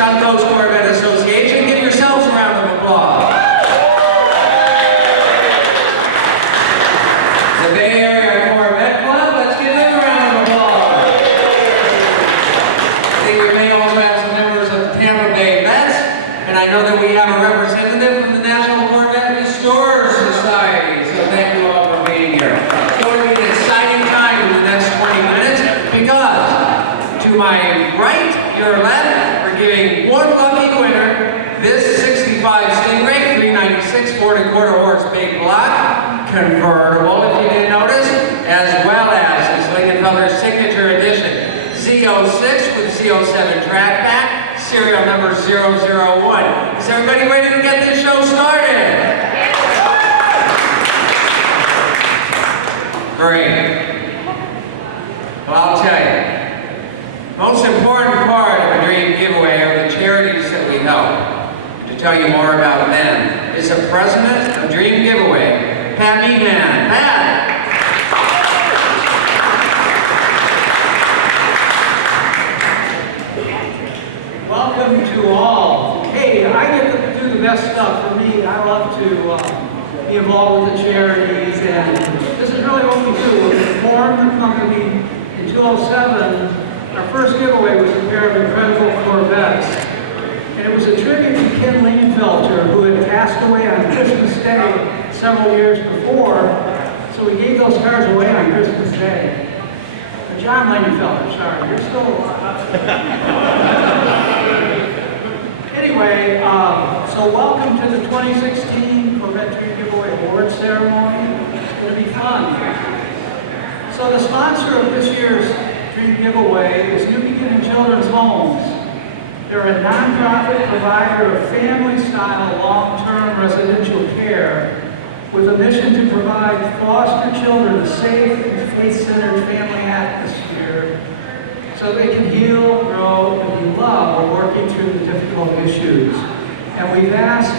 Suncoast Corvette Association. Give yourselves a round of applause. The Bay Area Corvette Club, let's give them a round of applause. I think we may also have some members of the Tampa Bay Vets, and I know that we have a representative from the National Corvette Restorers Society, so thank you all for being here. It's going to be an exciting time in the next 20 minutes because to my right, your left, we're giving one lucky winner this 65 Stingray 396 4 1/4 horse big block convertible, if you didn't notice, as well as this Lingenfelter signature edition Z06 with Z07 track back, serial number 001. Is everybody ready to get this show started? Great. Well, I'll tell you, most important part of a dream giveaway are the charities that we help. To tell you more about them is the president of Dream Giveaway, Pat Meehan. Pat! Welcome to all. Hey, I get to do the best stuff. For me, I love to be involved with the charities, and this is really what we do. We formed the company in 2007. Our first giveaway was a pair of incredible Corvettes, and it was a tribute to Ken Lingenfelter, who had passed away on Christmas Day several years before, so we gave those cars away on Christmas Day. John Lingenfelter, sorry, you're still alive. Anyway, so welcome to the 2016 Corvette Dream Giveaway Award Ceremony. It's going to be fun. So the sponsor of this year's Dream Giveaway is New Beginning Children's Homes. They're a nonprofit provider of family-style long-term residential care with a mission to provide foster children a safe and faith-centered family atmosphere so they can heal, grow, and be loved while working through the difficult issues. And we've asked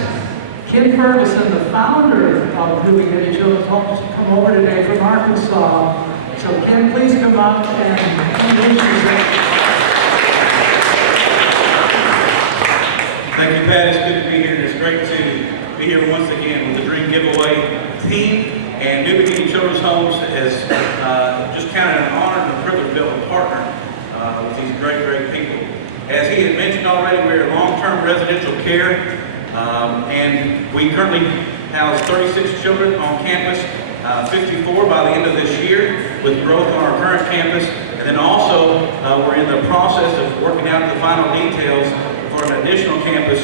Kim Ferguson, the founder of New Beginning Children's Homes, to come over today from Arkansas. So Kim, please come up and introduce yourself. Thank you, Pat. It's good to be here, and it's great to be here once again with the Dream Giveaway team. And New Beginning Children's Homes has just counted an honor and a privilege to be able to partner with these great, great people. As he had mentioned already, we're in long-term residential care, and we currently house 36 children on campus, 54 by the end of this year, with growth on our current campus. And then also, we're in the process of working out the final details for an additional campus,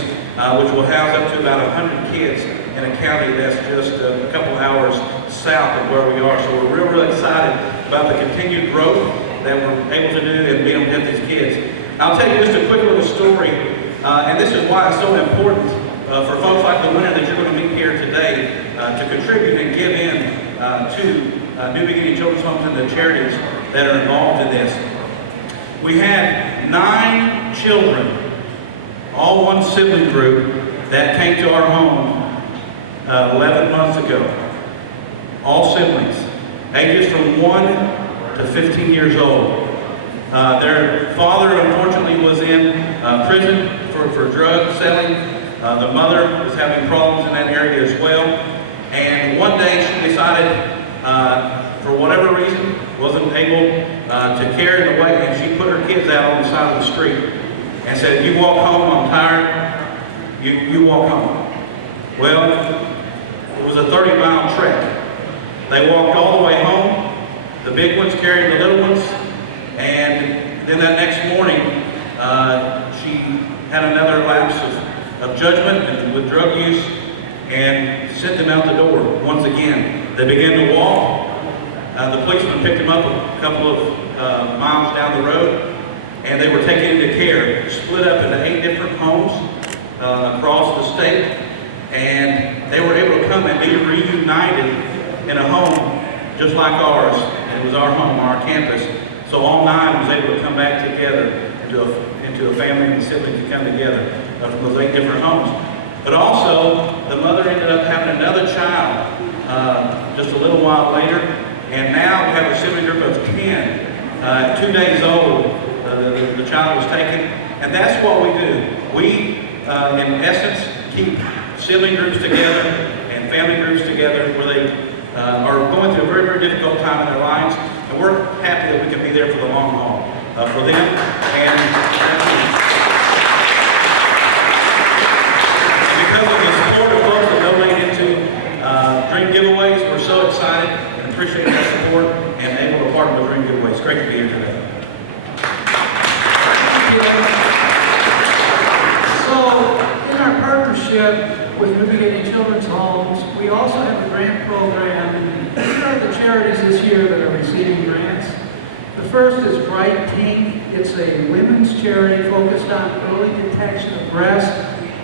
which will house up to about 100 kids in a county that's just a couple hours south of where we are. So we're real excited about the continued growth that we're able to do and being able to get these kids. I'll tell you just a quick little story, and this is why it's so important for folks like the winner that you're going to meet here today to contribute and give in to New Beginning Children's Homes and the charities that are involved in this. We had 9 children, all one sibling group, that came to our home 11 months ago. All siblings, ages from 1 to 15 years old. Their father, unfortunately, was in prison for drug selling. The mother was having problems in that area as well. And one day she decided, for whatever reason, wasn't able to carry the weight, and she put her kids out on the side of the street and said, "You walk home, I'm tired, you walk home." Well, it was a 30-mile trek. They walked all the way home. The big ones carried the little ones, and then that next morning, she had another lapse of judgment and with drug use, and sent them out the door once again. They began to walk. The policeman picked them up a couple of miles down the road, and they were taken into care, split up into 8 different homes across the state, and they were able to come and be reunited in a home just like ours. And it was our home, our campus. So all 9 was able to come back together into a family and siblings to come together from those 8 different homes. But also, the mother ended up having another child just a little while later, and now we have a sibling group of 10. 2 days old, the child was taken, and that's what we do. We, in essence, keep sibling groups together and family groups together where they are going through a very, very difficult time in their lives. And we're happy that we can be there for the long haul for them. And because of the support of folks that donate into Dream Giveaways, we're so excited and appreciate that support and able to partner with Dream Giveaways. It's great to be here today. So, in our partnership with New Beginning Children's Homes, we also have a grant program. These are the charities this year that are receiving grants. The first is Bright Pink. It's a women's charity focused on early detection of breast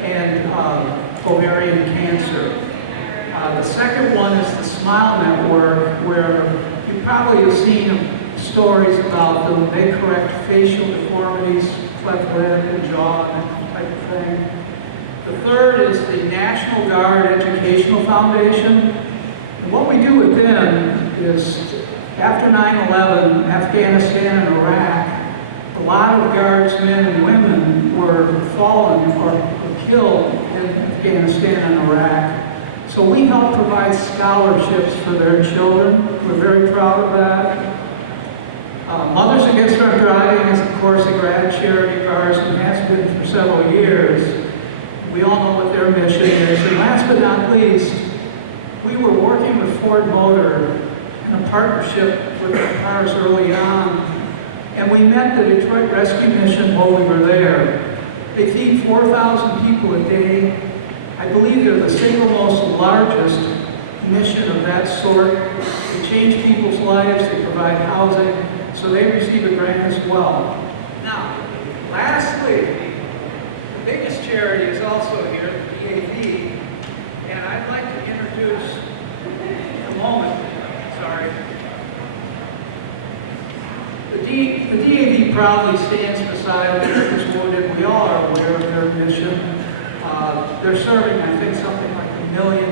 and ovarian cancer. The second one is the Smile Network, where you probably have seen stories about them. They correct facial deformities, cleft lip and jaw, and that type of thing. The third is the National Guard Educational Foundation. And what we do with them is, after 9/11, Afghanistan and Iraq, a lot of guardsmen and women were fallen or killed in Afghanistan and Iraq. So we help provide scholarships for their children. We're very proud of that. Mothers Against Drunk Driving is, of course, a grad charity of ours and has been for several years. We all know what their mission is. And last but not least, we were working with Ford Motor in a partnership with the cars early on, and we met the Detroit Rescue Mission while we were there. They feed 4,000 people a day. I believe they're the single most largest mission of that sort. They change people's lives, they provide housing, so they receive a grant as well. Now, lastly, the biggest charity is also here, the DAV, and I'd like to introduce, in a moment, sorry. The DAV proudly stands beside America's Wounded. We all are aware of their mission. They're serving, I think, something like 1.2 million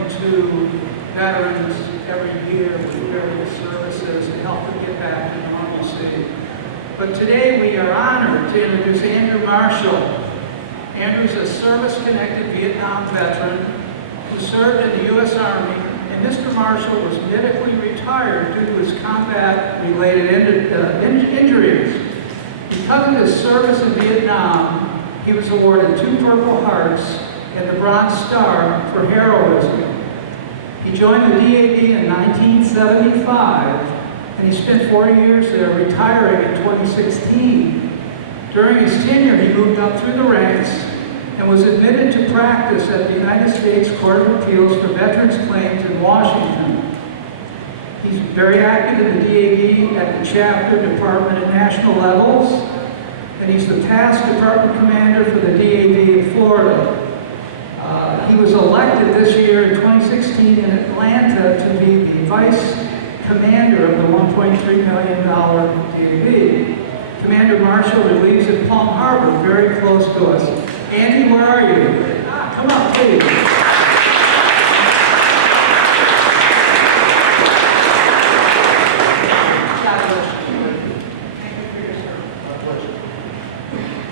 veterans every year with various services to help them get back to normalcy. But today we are honored to introduce Andrew Marshall. Andrew's a service-connected Vietnam veteran who served in the U.S. Army, and Mr. Marshall was medically retired due to his combat-related injuries. Because of his service in Vietnam, he was awarded 2 Purple Hearts and the Bronze Star for heroism. He joined the DAV in 1975, and he spent 4 years there, retiring in 2016. During his tenure, he moved up through the ranks and was admitted to practice at the United States Court of Appeals for Veterans Claims in Washington. He's very active in the DAV at the chapter, department, and national levels, and he's the past department commander for the DAV in Florida. He was elected this year in 2016 in Atlanta to be the vice commander of the $1.3 million DAV. Commander Marshall relieves at Palm Harbor, very close to us. Andy, where are you? Come up, please.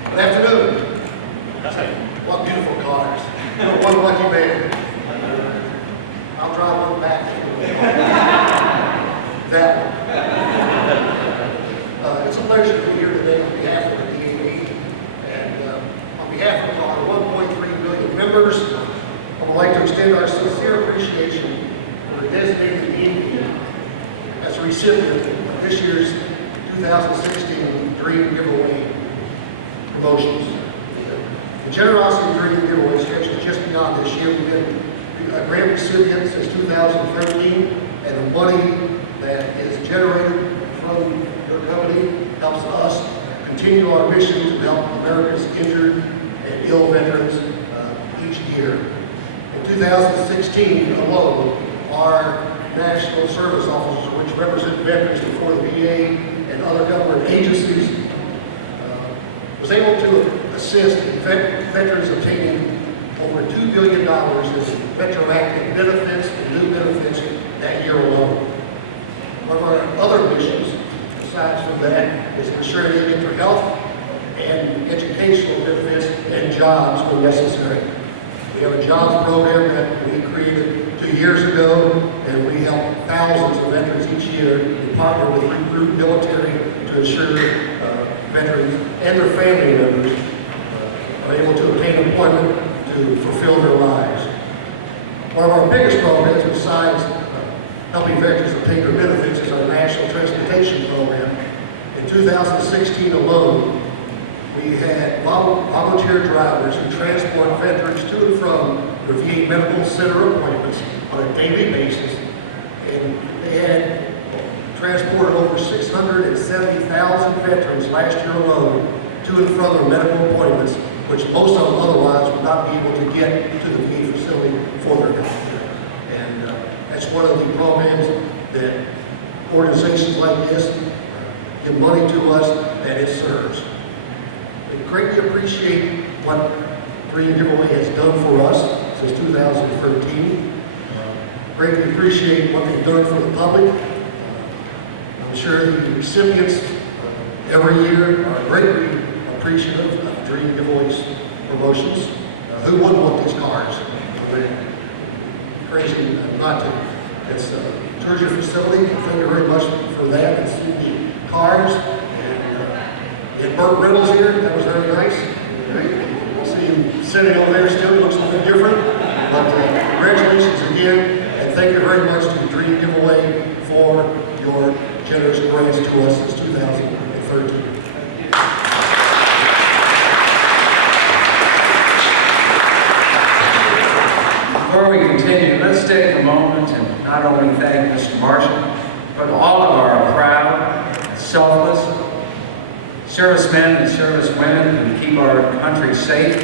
Good afternoon. What beautiful cars. One lucky man. I'll drive one back. That one. It's a pleasure to be here today on behalf of the DAV. And on behalf of our 1.3 million members, I would like to extend our sincere appreciation for the designated DAV as a recipient of this year's 2016 Dream Giveaway promotions. The generosity of Dream Giveaway stretches just beyond this year. We've been a grant recipient since 2013, and the money that is generated from your company helps us continue our mission to help America's injured and ill veterans each year. In 2016 alone, our national service officers, which represent veterans before the VA and other government agencies, was able to assist veterans obtaining over $2 billion in retroactive benefits and new benefits that year alone. One of our other missions, aside from that, is ensuring they get their health and educational benefits and jobs when necessary. We have a jobs program that we created 2 years ago, and we help thousands of veterans each year. We partner with recruit military to ensure veterans and their family members are able to obtain employment to fulfill their lives. One of our biggest programs, besides helping veterans obtain their benefits, is our National Transportation Program. In 2016 alone, we had volunteer drivers who transport veterans to and from their VA Medical Center appointments on a daily basis. And they had transported over 670,000 veterans last year alone to and from their medical appointments, which most of them otherwise would not be able to get to the VA facility for their health care. And that's one of the programs that organizations like this give money to us that it serves. We greatly appreciate what Dream Giveaway has done for us since 2013. Greatly appreciate what they've done for the public. I'm sure the recipients every year are greatly appreciative of Dream Giveaway's promotions. Who wouldn't want these cars? Crazy not to. It's tours your facility. Thank you very much for that. And see the cars. And Burt Reynolds here, that was very nice. We'll see him sitting over there still, looks a little different. But congratulations again, and thank you very much to Dream Giveaway for your generous grants to us since 2013. Before we continue, let's take a moment and not only thank Mr. Marshall, but all of our proud, selfless servicemen and servicewomen who keep our country safe,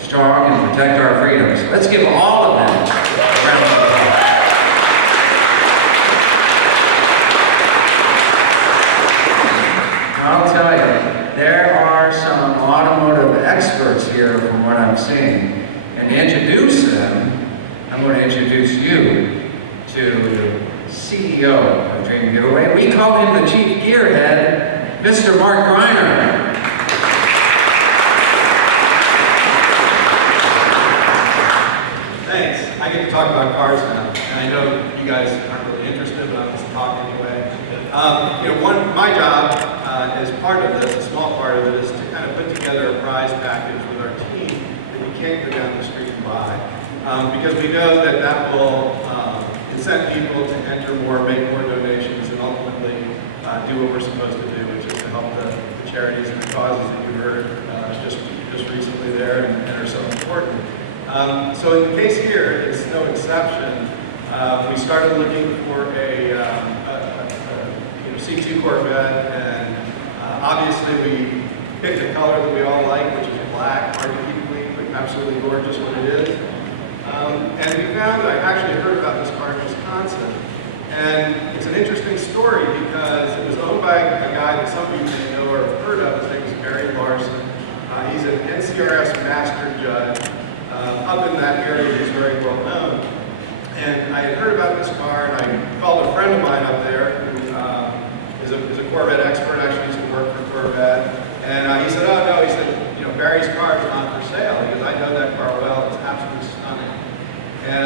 strong, and protect our freedoms. Let's give all of them a round of applause. I'll tell you, there are some automotive experts here from what I'm seeing. And to introduce them, I'm going to introduce you to the CEO of Dream Giveaway. We call him the Chief Gearhead, Mr. Mark Greiner. Thanks. I get to talk about cars now, and I know you guys aren't really interested, but I'm just talk anyway. My job as part of this, a small part of it, is to kind of put together a prize package with our team that you can't go down the street and buy, because we know that will incent people to enter more, make more donations, and ultimately do what we're supposed to do, which is to help the charities and the causes that you heard just recently there and are so important. So in the case here, it's no exception. We started looking for a C2 Corvette, and obviously we picked a color that we all like, which is black, hard to keep clean, but absolutely gorgeous when it is. And we found, I actually heard about this car in Wisconsin, and it's an interesting story because it was owned by a guy that some of you may know or have heard of. His name is Barry Larson. He's an NCRS master judge. Up in that area, he's very well known. And I had heard about this car, and I called a friend of mine up there who is a Corvette expert. Actually used to work for Corvette. And he said, oh no, he said, Barry's car is not for sale. He goes, I know that car well, it's absolutely stunning. And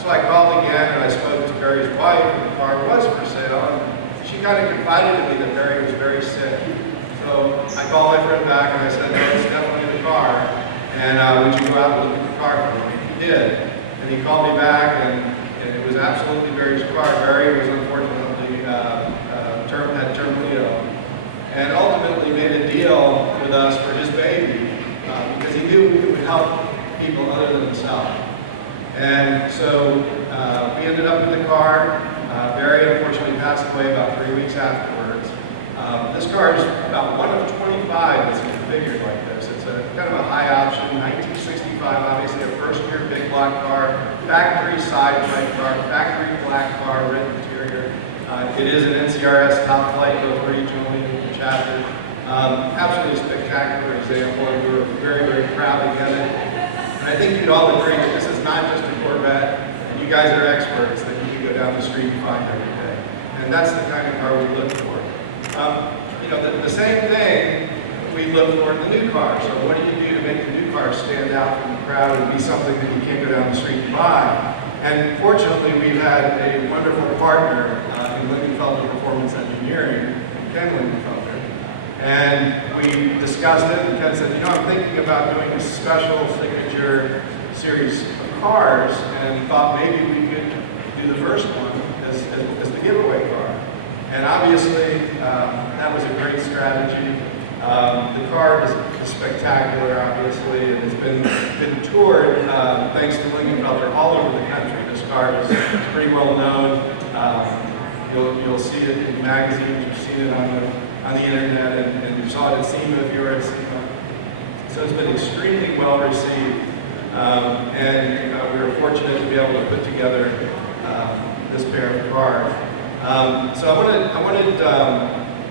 so I called again, and I spoke to Barry's wife, and the car was for sale. And she kind of confided to me that Barry was very sick. So I called my friend back, and I said, no, it's definitely the car. And would you go out and look at the car for me? He did. And he called me back, and it was absolutely Barry's car. Barry was unfortunately had terminally ill, and ultimately made a deal with us for his baby because he knew it would help people other than himself. And so we ended up in the car. Barry unfortunately passed away about 3 weeks afterwards. This car is about one of 25 that's configured like this. It's a kind of a high option, 1965, obviously a first-year big block car, factory side white car, factory black car, red interior. It is an NCRS top flight, both regionally and chapter. Absolutely spectacular example, and we were very, very proud to get it. And I think you'd all agree that this is not just a Corvette, and you guys are experts that you can go down the street and find every day. And that's the kind of car we look for. The same thing we look for in the new car. So what do you do to make the new cars stand out from the crowd and be something that you can't go down the street and buy. And fortunately, we've had a wonderful partner in Lingenfelter Performance Engineering, Ken Lingenfelter. And we discussed it, and Ken said, you know, I'm thinking about doing a special signature series of cars, and thought maybe we could do the first one as the giveaway car. And obviously, that was a great strategy. The car is spectacular, obviously, and has been toured, thanks to Lingenfelter, all over the country. This car is pretty well known. You'll see it in magazines, you've seen it on the internet, and you saw it at SEMA if you were at SEMA. So it's been extremely well received, and we were fortunate to be able to put together this pair of cars. So I wanted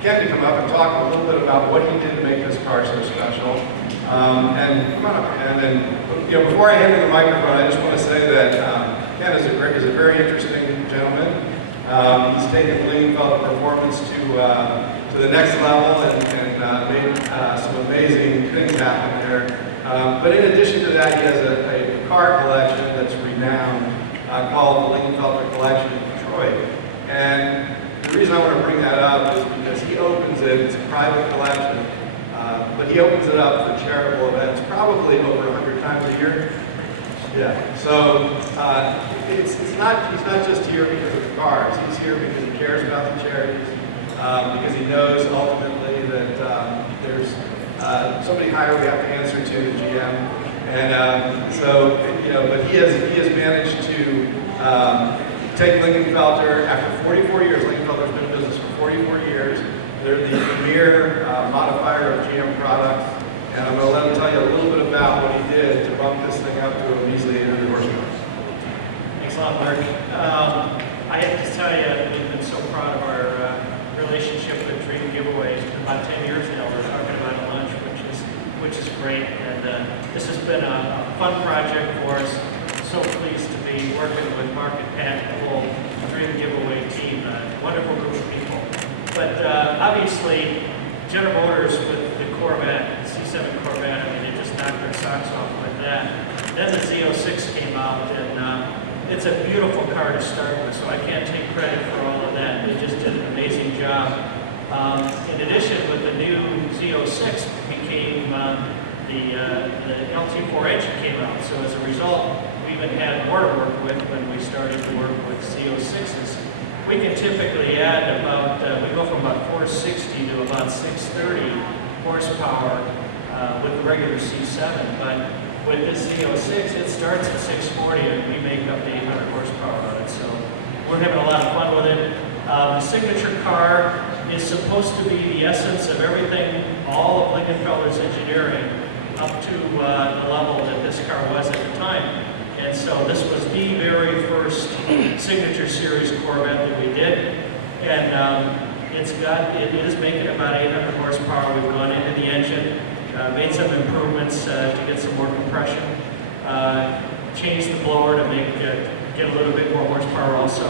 Ken to come up and talk a little bit about what he did to make this car so special. And come on up, Ken. And you know, before I hand him the microphone, I just want to say that Ken is a very interesting gentleman. He's taken Lingenfelter Performance to the next level and made some amazing things happen there. But in addition to that, he has a car collection that's renowned called the Lingenfelter Collection in Detroit. And the reason I want to bring that up is because he opens it, it's a private collection, but he opens it up for charitable events probably over 100 times a year. Yeah, so he's not just here because of the cars, he's here because he cares about the charities, because he knows ultimately that there's somebody higher we have to answer to, the GM. And so, you know, but he has managed to take Lingenfelter, after 44 years, Lingenfelter's been in business for 44 years. They're the premier modifier of GM products. And I'm going to let him tell you a little bit about what he did to bump this thing up to a measly 800 horsepower. Thanks a lot, Mark. I have to tell you, we've been so proud of our relationship with Dream Giveaway. It's been about 10 years now. We're talking about a lunch, which is great. And this has been a fun project for us. So pleased to be working with Mark and Pat, the whole Dream Giveaway team. Wonderful group of people. But obviously, General Motors with the Corvette, C7 Corvette, I mean, they just knocked their socks off with that. Then the Z06 came out, and it's a beautiful car to start with, so I can't take credit for all of that. They just did an amazing job. In addition, with the new Z06 became the LT4 engine came out, so as a result, we even had more to work with when we started to work with Z06s. We can typically add about, we go from about 460 to about 630 horsepower with the regular C7, but with this Z06, it starts at 640 and we make up to 800 horsepower on it, so we're having a lot of fun with it. The signature car is supposed to be the essence of everything, all of Lingenfelter's engineering, up to the level that this car was at the time. And so this was the very first signature series Corvette that we did. And it is making about 800 horsepower. We've gone into the engine, made some improvements to get some more compression, changed the blower to get a little bit more horsepower also.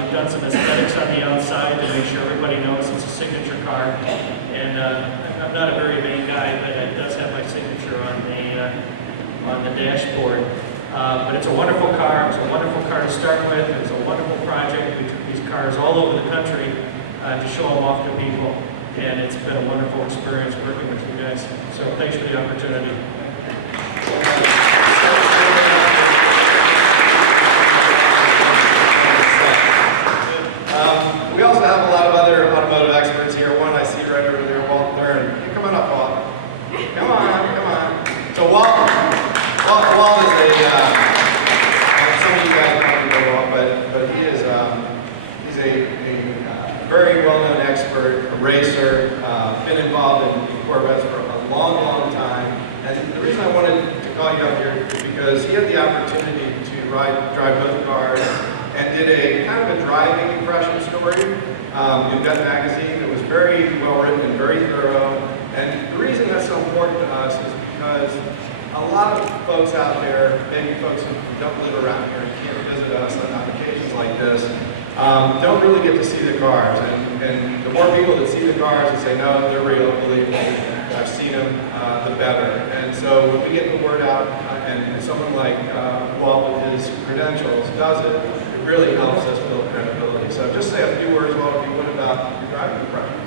We've done some aesthetics on the outside to make sure everybody knows it's a signature car. And I'm not a very vain guy, but it does have my signature on the dashboard. But it's a wonderful car. It's a wonderful car to start with. It's a wonderful project. We took these cars all over the country to show them off to people. And it's been a wonderful experience working with you guys. So thanks for the opportunity. We also have a lot of other automotive experts here. One I see right over there, Walt. Hey, come on up, Walt. Come on. So Walt is some of you guys probably know Walt, but he's a very well-known expert, a racer, been involved in Corvettes for a long time. And the reason I wanted to call you up here is because he had the opportunity to drive both cars and did a kind of a driving impression story in Vet Magazine. It was very well written and very thorough. And the reason that's so important to us is because a lot of folks out there, maybe folks who don't live around here and can't visit us on occasions like this, don't really get to see the cars. And the more people that see the cars and say, no, they're real, believe me, have seen them, the better. And so when we get the word out, and someone like Walt with his credentials does it, it really helps us build credibility. So just say a few words, Walt, if you would, about your driving project.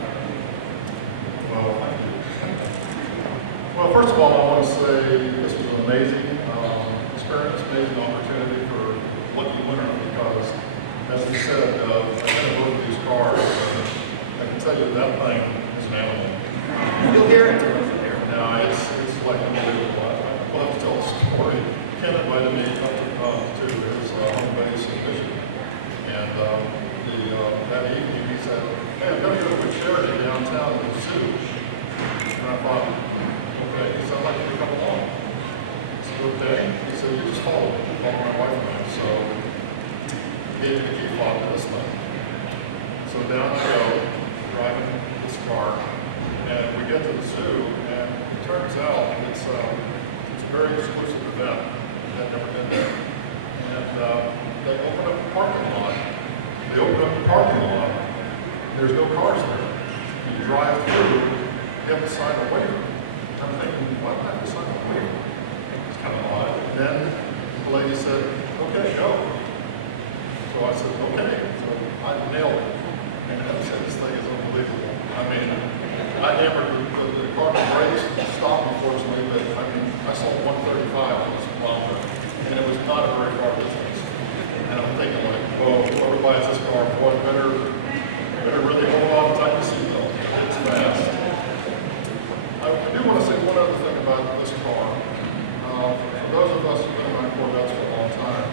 Well, first of all, I want to say this was an amazing experience, amazing opportunity for lucky winner because, as we said, I've been in both of these cars. I can tell you that thing is an animal. You'll hear it. Now, it's like unbelievable. We'll have to tell a story. Ken invited me up to his home base in Michigan. And that evening he said, hey, I'm going to go to a charity downtown in the zoo. And I thought, okay, he said, I'd like you to come along. I said, okay. He said, you just follow me. Follow my wife and I. So he gave me the key fob to this thing. So down I go, driving this car. And we get to the zoo, and it turns out it's a very exclusive event. I've never been there. And they open up the parking lot. They open up the parking lot. There's no cars there. You drive through, you have to sign a waiver. I'm thinking, why do I have to sign a waiver? It's kind of odd. And then the lady said, okay, go. So I said, okay. So I nailed it. And I said, this thing is unbelievable. I mean, I hammered the car brakes, stopped unfortunately, but I mean, I saw 135 on this bumper, and it was not a very far distance. And I'm thinking like, whoa, whoever buys this car, boy, better really hold on tight to seatbelt. It's fast. I do want to say one other thing about this car. For those of us who've been around Corvettes for a long time,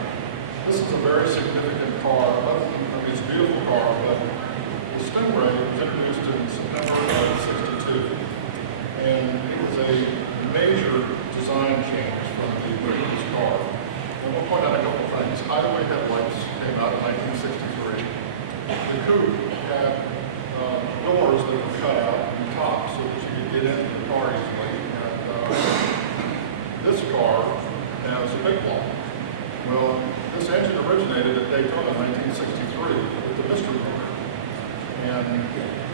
this is a very significant car. I mean, it's a beautiful car, but the Stingray was introduced in September of '62, and it was a major design change from the previous car. And we'll point out a couple of things. Highway headlights came out in 1963. The coupe had doors that were cut out in the top so that you could get into the car easily. And this car has a big block. Well, this engine originated at Daytona in 1963 with the mystery motor. And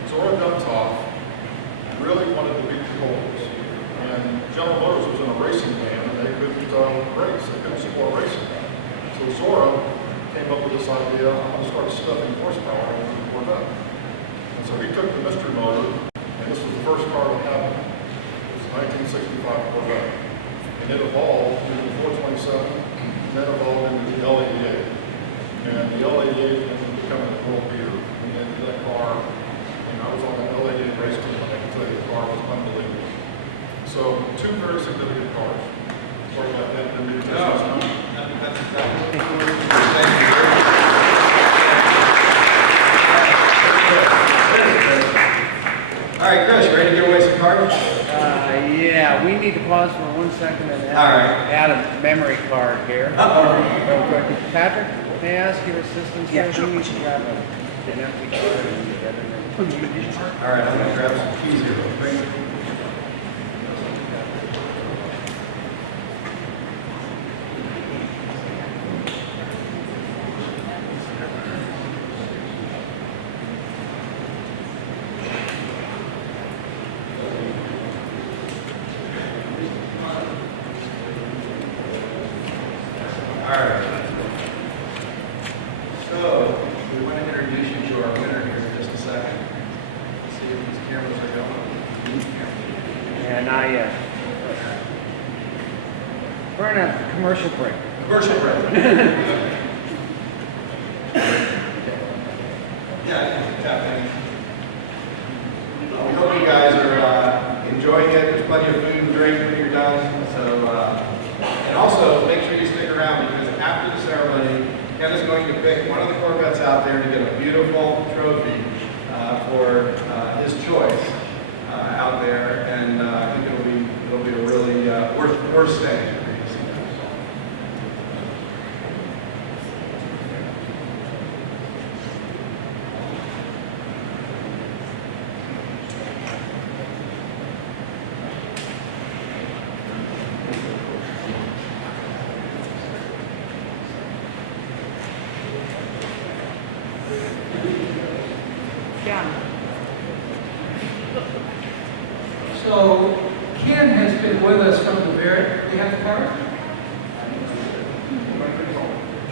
Zora Duntov really wanted to beat the Colts. And General Motors was in a racing van and they couldn't race. They couldn't support racing. So Zora came up with this idea, I'm going to start stuffing horsepower into the Corvette. And so he took the mystery motor, and this was the first car that happened. It was a 1965 Corvette. And it evolved into the 427, and then evolved into the L88. And the L88 ended up becoming a world beater. And that car, I was on the L88 race team, and I can tell you the car was unbelievable. So, two very significant cars. Sorry about that. Didn't mean to take this time. That's exactly what we're doing. Thank you. All right, Chris, you ready to give away some cards? Yeah, we need to pause for 1 second and All right. add a memory card here. Patrick, may I ask your assistance? Yeah, here? sure. We need to grab an empty card and get it in. All right, I'm going to grab some keys here real quick. All right. So, we want to introduce you to our winner here in just a second. Let's see if these cameras are going. And we're in a commercial break. Commercial break. Yeah, we hope you guys are enjoying it. There's plenty of food and drink when you're done. So, and also make sure you stick around because after the ceremony, Ken is going to pick one of the Corvettes out there to get a beautiful trophy for his choice out there, and I think it'll be a really worth staying. So been with us from the very, we have the card?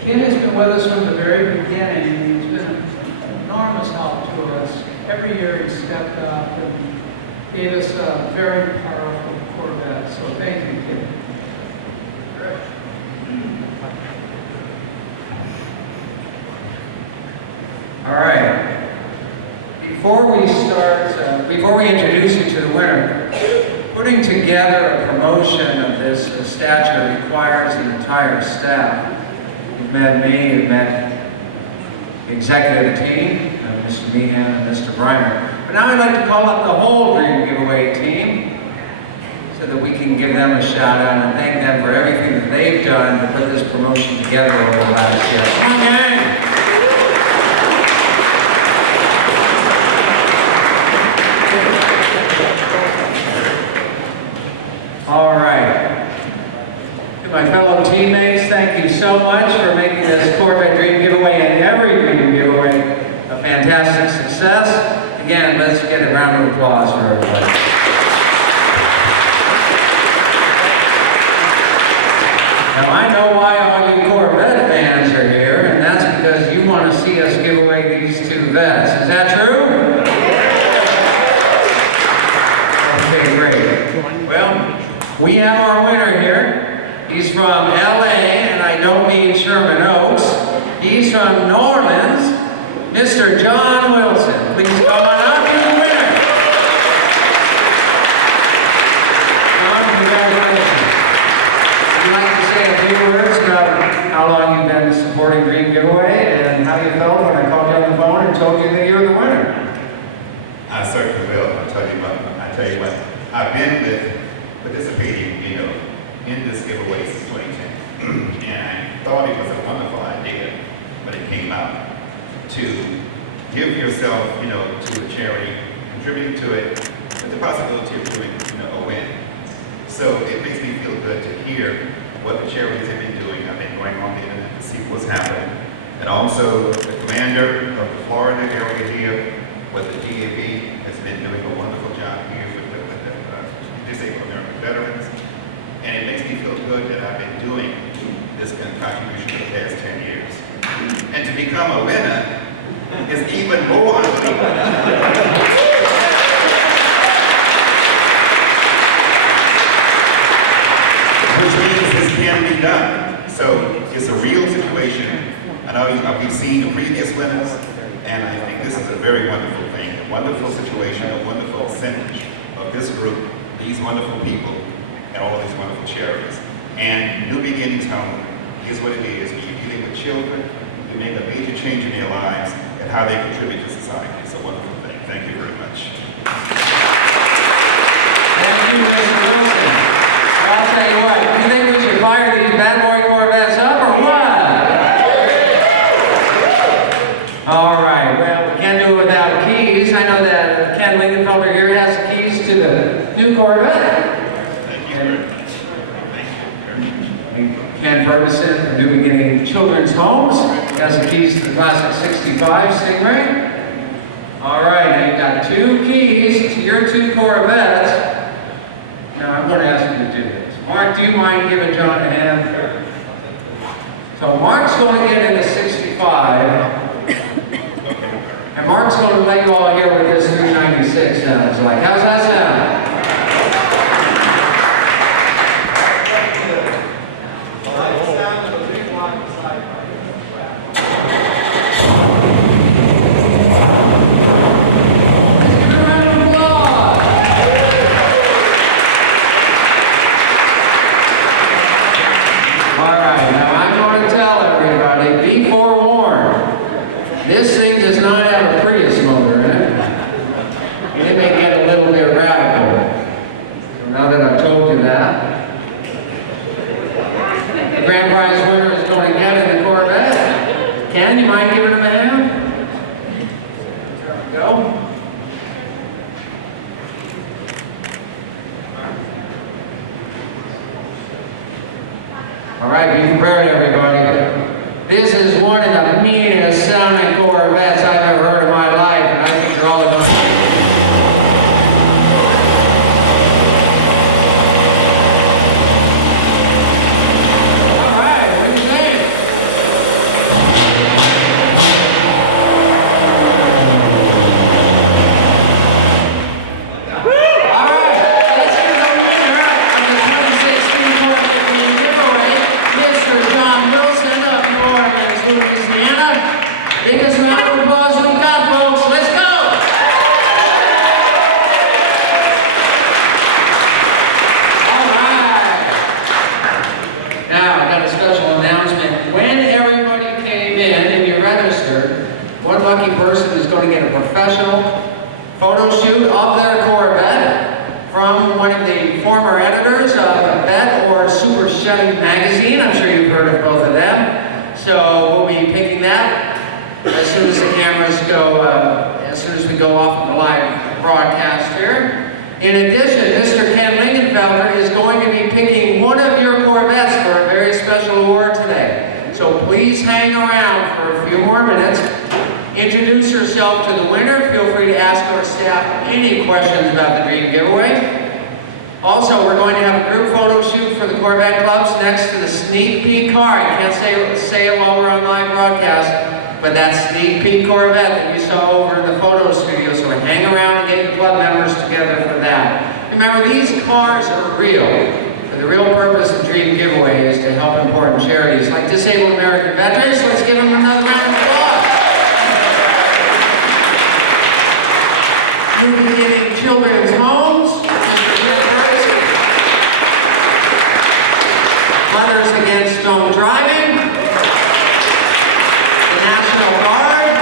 Ken has been with us from the very beginning, and he's been an enormous help to us. Every year he stepped up and gave us a very powerful Corvette, so thank you, Ken. All right. Before we introduce you to the winner, putting together a promotion of this statue requires the entire staff. You've met me, you've met the executive team, Mr. Meehan and Mr. Briner. But now I'd like to call up the whole Dream Giveaway team so that we can give them a shout out and thank them for everything that they've done to put this promotion together over the last year. Come on, gang! All right. To my fellow teammates, thank you so much for making this Corvette Dream Giveaway and every Dream Giveaway a fantastic success. Again, let's get a round of applause for everybody. Now, I know why all you Corvette fans are here, and that's because you want to see us give away these two vets. Is that true? Okay, great. Well, we have our winner here. He's from LA, and I don't mean Sherman Oaks. He's from New Orleans, Mr. John Wilson. Please come on up, you're the winner. John, congratulations. Would you like to say a few words about how long you've been supporting Dream Giveaway and how you felt when I called you on the phone and told you that you were the winner? I certainly will. I tell you what, I've been participating, in this giveaway since 2010. And I thought it was a wonderful idea, but it came out to give yourself, to a charity, contributing to it, with the possibility of doing, a win. So it makes me feel good to hear what the charities have been doing. I've been going on the internet to see what's happening. And also the commander of the Florida area here, with the DAV, has been doing a wonderful job here with the disabled American veterans. And it makes me feel good that I've been doing this contribution for the past 10 years. And to become a winner is even more unbelievable. Which means this can be done. So it's a real situation. I know we've seen the previous winners, and I think this is a very wonderful thing, a wonderful situation, a wonderful percentage of this group, these wonderful people, and all these wonderful charities. And New Beginnings Home is what it is. When you're dealing with children, you make a major change in their lives and how they contribute to society. It's a wonderful thing. Thank you very much. Thank you, Mr. Wilson. I'll tell you what, you think we should fire these bad boy Corvettes up or what? All right, well, we can't do it without keys. I know that Ken Lingenfelter here has the keys to the new Corvette. Thank you very much. Thank you. Ken Ferguson from New Beginning Children's Homes has the keys to the classic 65 Stingray. All right, now you've got 2 keys to your 2 Corvettes. Now I'm going to ask you to do this. Mark, do you mind giving John a hand? So Mark's going to get in the 65. And Mark's going to let you all hear what this 396 sounds like. How's that sound? This thing does not have a Prius motor in it. It may get a little bit radical. Now that I've told you that. The grand prize winner is going to get in the Corvette. Ken, you mind giving him a hand? There we go. All right, be prepared, everybody. This is one of the meanest sounding Corvettes I've ever heard in my life, and I think you're all going to to get a professional photo shoot of their Corvette from one of the former editors of Corvette or Super Chevy magazine. I'm sure you've heard of both of them. So we'll be picking that as soon as the cameras go, as soon as we go off of the live broadcast here. In addition, Mr. Ken Lingenfelter is going to be picking one of your Corvettes for a very special award today. So please hang around for a few more minutes. Introduce yourself to the winner. Feel free to ask our staff any questions about the Dream Giveaway. Also, we're going to have a group photo shoot for the Corvette clubs next to the sneak peek car. I can't say it while we're on live broadcast, but that sneak peek Corvette that you saw over in the photo studio. So hang around and get your club members together for that. Remember, these cars are real. The real purpose of Dream Giveaway is to help important charities like Disabled American Veterans. Let's give them another round of applause. Giving children's homes, Mothers Against Drunk Driving, the National Guard,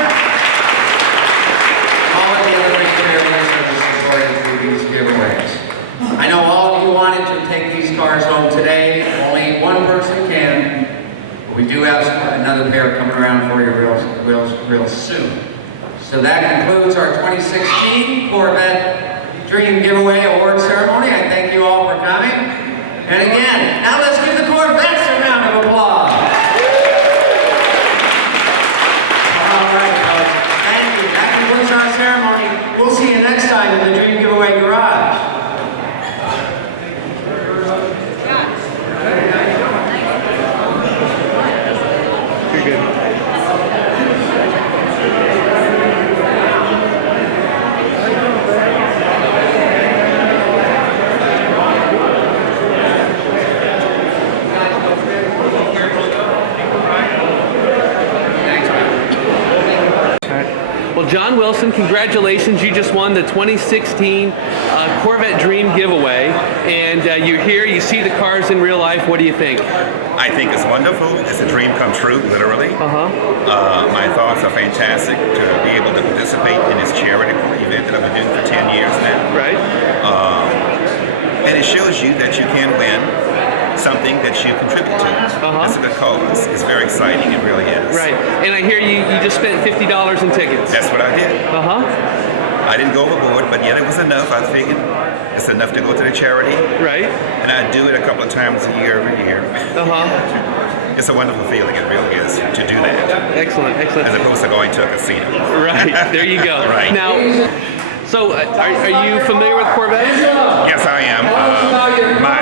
all of the other big charities that are supported through these giveaways. I know all of you wanted to take these cars home today. Only one person can, but we do have another pair coming around for you real soon. So that concludes our 2016 Corvette Dream Giveaway Award Ceremony. I thank you all for coming. And again, now let's give the Corvettes a round of applause. All right, folks. Thank you. That concludes our ceremony. We'll see you next time in the Dream Giveaway Garage. Pretty good. John Wilson, congratulations. You just won the 2016 Corvette Dream Giveaway. And you're here, you see the cars in real life. What do you think? I think it's wonderful. It's a dream come true, literally. My thoughts are fantastic to be able to participate in this charity event that I've been doing for 10 years now. Right. And it shows you that you can win something that you contribute to. That's a good cause. It's very exciting, it really is. Right. And I hear you just spent $50 in tickets. That's what I did. I didn't go overboard, but yet it was enough. I figured it's enough to go to the charity. Right. And I do it a couple of times a year every year. It's a wonderful feeling, it really is, to do that. Excellent, excellent. As opposed to going to a casino. Right, there you go. Right. Now, so are you familiar with Corvettes? Yes, I am. My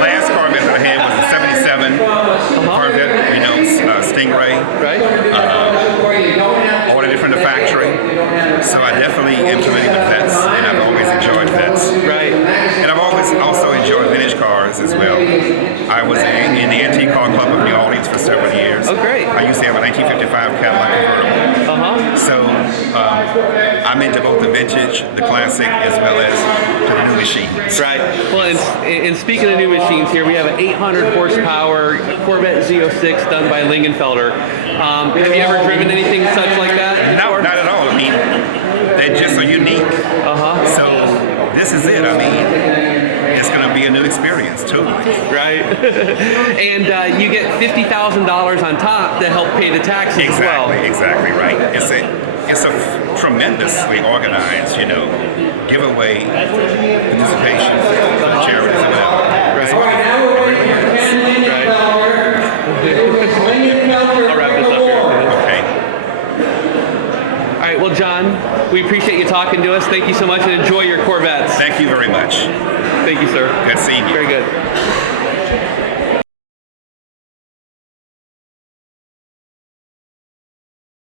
last Corvette that I had was a 77 Corvette, Stingray. Right. Ordered it from the factory. So I definitely am familiar with vets, and I've always enjoyed vets. Right. And I've always also enjoyed vintage cars as well. I was in the Antique Car Club of New Orleans for several years. Oh, great. I used to have a 1955 Cadillac convertible. So I'm into both the vintage, the classic, as well as the new machines. Right. Well, and speaking of new machines here, we have an 800 horsepower Corvette Z06 done by Lingenfelter. Have you ever driven anything such like that? No, not at all. I mean, they're just so unique. So this is it. I mean, it's going to be a new experience, totally. Right. And you get $50,000 on top to help pay the taxes as well. Exactly right. It's a tremendously organized, giveaway participation for the charities as well. Right. I'll wrap this up here. Okay. All right. Well, John, we appreciate you talking to us. Thank you so much, and enjoy your Corvettes. Thank you very much. Thank you, sir. Good seeing you. Very good.